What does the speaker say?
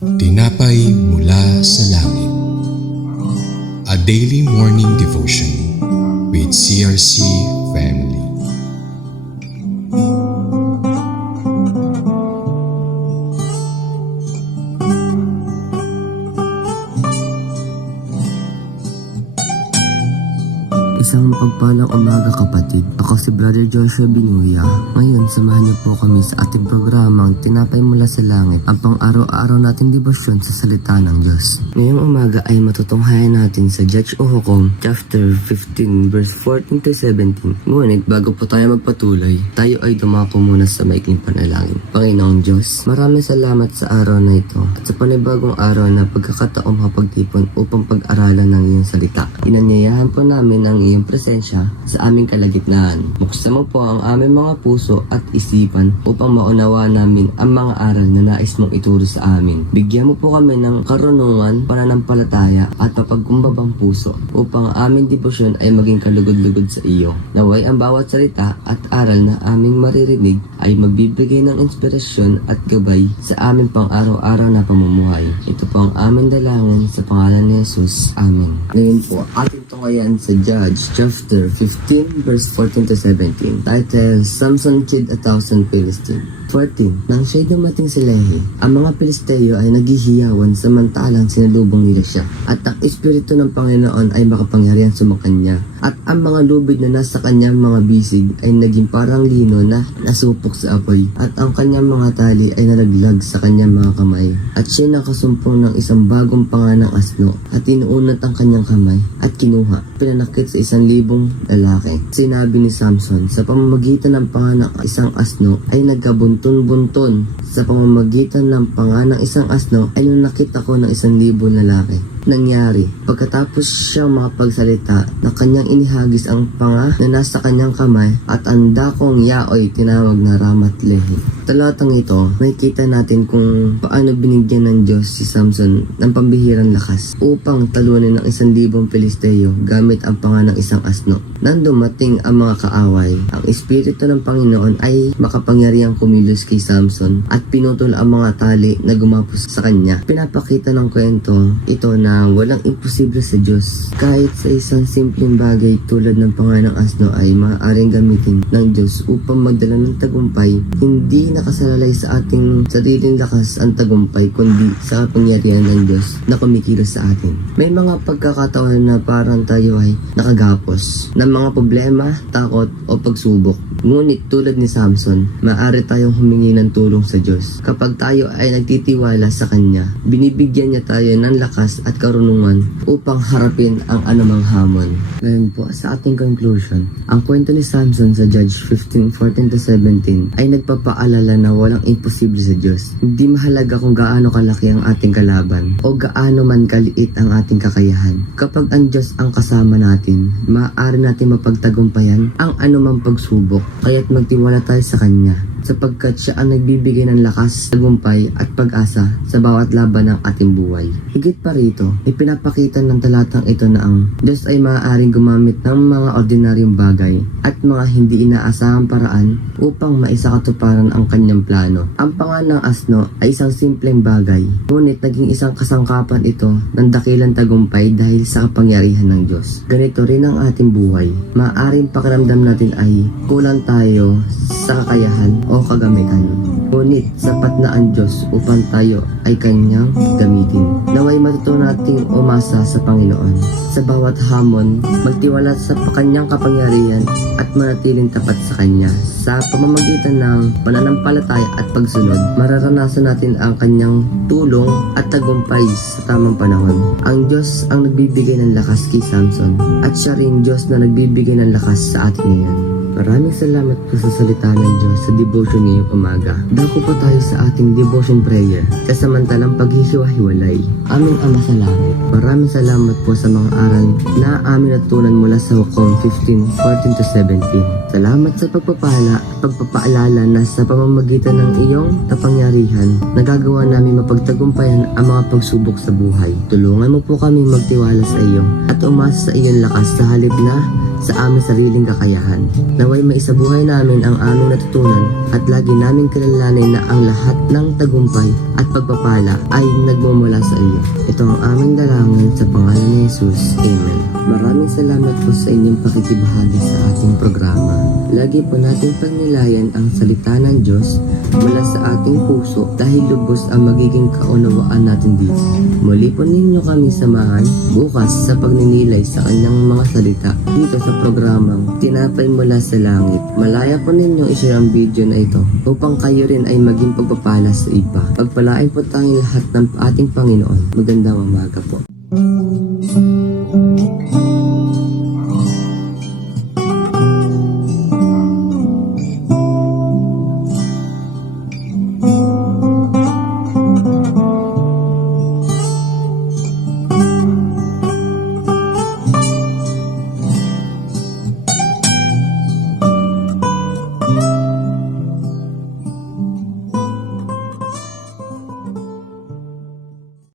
Tinapay mula sa langit. A daily morning devotion with CRC family. Isang pagpalang umaga kapatid. Ako si Brother Joshua Binuya. Ngayon, samahan niyo po kami sa ating programang Tinapay Mula sa Langit, ang pang-araw-araw nating debosyon sa salita ng Diyos. Ngayong umaga ay matutunghayan natin sa Judge o Hukom, chapter 15, verse 14 to 17. Ngunit bago po tayo magpatuloy, tayo ay dumako muna sa maikling panalangin. Panginoong Diyos, maraming salamat sa araw na ito at sa panibagong araw na pagkakataong mapagtipon upang pag-aralan ng iyong salita. Inanyayahan po namin ang iyong presensya sa aming kalagitnaan. Buksan mo po ang aming mga puso at isipan upang maunawa namin ang mga aral na nais mong ituro sa amin. Bigyan mo po kami ng karunungan, pananampalataya at mapagkumbabang puso upang ang aming debosyon ay maging kalugod-lugod sa iyo. Naway ang bawat salita at aral na aming maririnig ay magbibigay ng inspirasyon at gabay sa aming pang-araw-araw na pamumuhay. Ito po ang aming dalangin sa pangalan ni Jesus. Amen. Ngayon po, ating tunghayan sa Judge chapter 15 verse 14 to 17. Title, Samson Killed 1,000 Philistines. 14. Nang siya'y dumating sa Lehi, ang mga Pilisteo ay naghihiyawan samantalang sinalubong nila siya. At ang Espiritu ng Panginoon ay makapangyarihan sumakanya. At ang mga lubid na nasa kanyang mga bisig ay naging parang lino na nasupok sa apoy. At ang kanyang mga tali ay nalaglag sa kanyang mga kamay. At siya nakasumpong ng isang bagong panganang asno at inuunat ang kanyang kamay at kinuha. Pinanakit sa 1,000 lalaki. Sinabi ni Samson, sa pamamagitan ng panganang isang asno ay nagkabuntun-bunton. Sa pamamagitan ng panganang isang asno ay nunakit ako ng 1,000 lalaki. Nangyari, pagkatapos siyang makapagsalita na kanyang inihagis ang panga na nasa kanyang kamay at ang dakong yaoy tinawag na Ramat Lehi. Talatang ito, makikita natin kung paano binigyan ng Diyos si Samson ng pambihirang lakas upang talunin ng 1,000 Pilisteo gamit ang panga ng isang asno. Nang dumating ang mga kaaway, ang Espiritu ng Panginoon ay makapangyarihang kumilos kay Samson at pinutol ang mga tali na gumapos sa kanya. Pinapakita ng kwento ito na walang imposible sa Diyos. Kahit sa isang simpleng bagay tulad ng panga ng asno ay maaaring gamitin ng Diyos upang magdala ng tagumpay. Hindi nakasalalay sa ating sariling lakas ang tagumpay kundi sa kapangyarihan ng Diyos na kumikilos sa atin. May mga pagkakataon na parang tayo ay nakagapos ng mga problema, takot o pagsubok. Ngunit tulad ni Samson, maaari tayong humingi ng tulong sa Diyos. Kapag tayo ay nagtitiwala sa Kanya, binibigyan niya tayo ng lakas at karunungan upang harapin ang anumang hamon. Ngayon po, sa ating conclusion, ang kwento ni Samson sa Judge 15:14 to 17 ay nagpapaalala na walang imposible sa Diyos. Hindi mahalaga kung gaano kalaki ang ating kalaban o gaano man kaliit ang ating kakayahan. Kapag ang Diyos ang kasama natin, maaari natin mapagtagumpayan ang anumang pagsubok. Kaya't magtiwala tayo sa Kanya sapagkat siya ang nagbibigay ng lakas, tagumpay at pag-asa sa bawat laban ng ating buhay. Higit pa rito, ipinapakita ng talatang ito na ang Diyos ay maaaring gumamit ng mga ordinaryong bagay at mga hindi inaasahang paraan upang maisakatuparan ang kanyang plano. Ang panganang asno ay isang simpleng bagay, ngunit naging isang kasangkapan ito ng dakilang tagumpay dahil sa kapangyarihan ng Diyos. Ganito rin ang ating buhay. Maaaring pakiramdam natin ay kulang tayo sa kakayahan o kagamitan. Ngunit sapat na ang Diyos upang tayo ay Kanyang gamitin. Naway matutunan nating umasa sa Panginoon. Sa bawat hamon, magtiwala sa Kanyang kapangyarihan at manatiling tapat sa Kanya. Sa pamamagitan ng pananampalataya at pagsunod, mararanasan natin ang Kanyang tulong at tagumpay sa tamang panahon. Ang Diyos ang nagbibigay ng lakas kay Samson at siya rin Diyos na nagbibigay ng lakas sa atin ngayon. Maraming salamat po sa salita ng Diyos sa devotion ngayong umaga. Dako po tayo sa ating devotion prayer sa samantalang paghihiwa-hiwalay. Aming Ama sa Langit, maraming salamat po sa mga aral na amin natutunan mula sa Hukom 15:14 to 17. Salamat sa pagpapaalala na sa pamamagitan ng iyong kapangyarihan, nagagawa namin mapagtagumpayan ang mga pagsubok sa buhay. Tulungan mo po kami magtiwala sa iyo at umasa sa iyong lakas sa halip na sa aming sariling kakayahan. Naway maisabuhay namin ang aming natutunan at lagi namin kilalanin na ang lahat ng tagumpay at pagpapala ay nagmumula sa iyo. Ito ang aming dalangin sa pangalan ni Jesus. Amen. Maraming salamat po sa inyong pakikibahagi sa ating programa. Lagi po nating pagnilayan ang salita ng Diyos mula sa ating puso dahil lubos ang magiging kaunawaan natin dito. Muli po ninyo kami samahan bukas sa pagninilay sa kanyang mga salita dito sa programang Tinapay Mula sa Langit. Malaya po ninyong i-share ang video na ito upang kayo rin ay maging pagpapala sa iba. Pagpalain po tayong lahat ng ating Panginoon. Magandang umaga po.